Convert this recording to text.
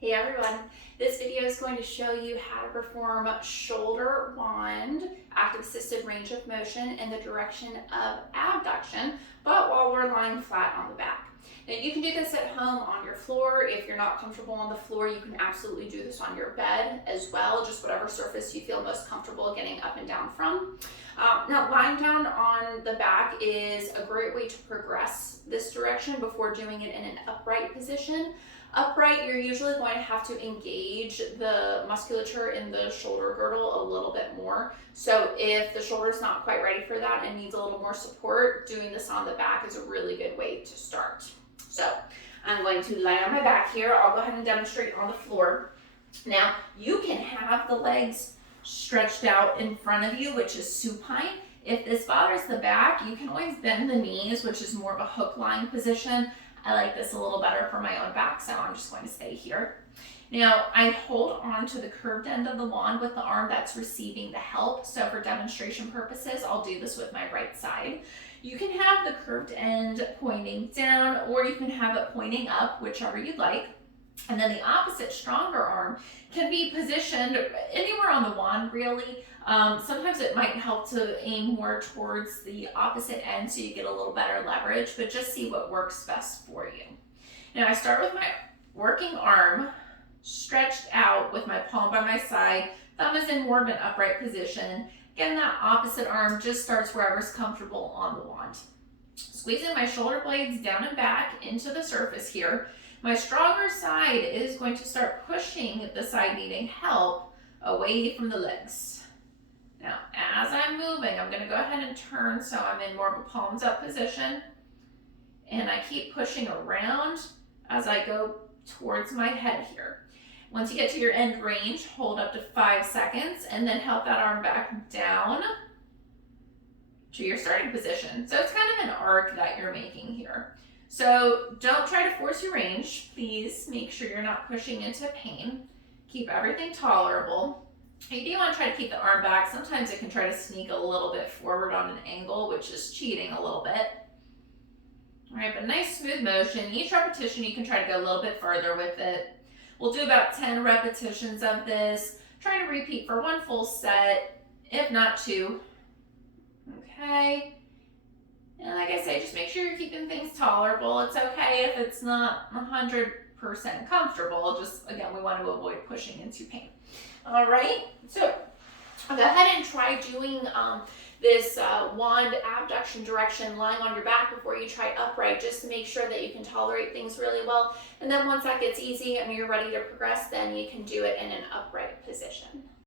Hey everyone, this video is going to show you how to perform shoulder wand, active assisted range of motion in the direction of abduction, but while we're lying flat on the back. Now you can do this at home on your floor. If you're not comfortable on the floor, you can absolutely do this on your bed as well, just whatever surface you feel most comfortable getting up and down from. Now lying down on the back is a great way to progress this direction before doing it in an upright position. Upright, you're usually going to have to engage the musculature in the shoulder girdle a little bit more. So if the shoulder's not quite ready for that and needs a little more support, doing this on the back is a really good way to start. So I'm going to lie on my back here. I'll go ahead and demonstrate on the floor. Now you can have the legs stretched out in front of you, which is supine. If this bothers the back, you can always bend the knees, which is more of a hook lying position. I like this a little better for my own back, so I'm just going to stay here. Now, I hold on to the curved end of the wand with the arm that's receiving the help. So for demonstration purposes, I'll do this with my right side. You can have the curved end pointing down, or you can have it pointing up, whichever you'd like. And then the opposite, stronger arm can be positioned anywhere on the wand, really. Sometimes it might help to aim more towards the opposite end so you get a little better leverage, but just see what works best for you. Now I start with my working arm stretched out with my palm by my side. Thumb is in more of an upright position. Again, that opposite arm just starts wherever's comfortable on the wand. Squeezing my shoulder blades down and back into the surface here. My stronger side is going to start pushing the side needing help away from the legs. Now, as I'm moving, I'm going to go ahead and turn so I'm in more of a palms up position. And I keep pushing around as I go towards my head here. Once you get to your end range, hold up to 5 seconds and then help that arm back down to your starting position. So it's kind of an arc that you're making here. So don't try to force your range. Please make sure you're not pushing into pain. Keep everything tolerable. You do want to try to keep the arm back. Sometimes it can try to sneak a little bit forward on an angle, which is cheating a little bit. All right, but nice smooth motion. Each repetition, you can try to go a little bit further with it. We'll do about 10 repetitions of this. Try to repeat for 1 full set, if not 2. Okay. And like I say, just make sure you're keeping things tolerable. It's okay if it's not 100% comfortable. Just, again, we want to avoid pushing into pain. All right, so go ahead and try doing this wand abduction direction lying on your back before you try upright, just to make sure that you can tolerate things really well. And then once that gets easy and you're ready to progress, then you can do it in an upright position.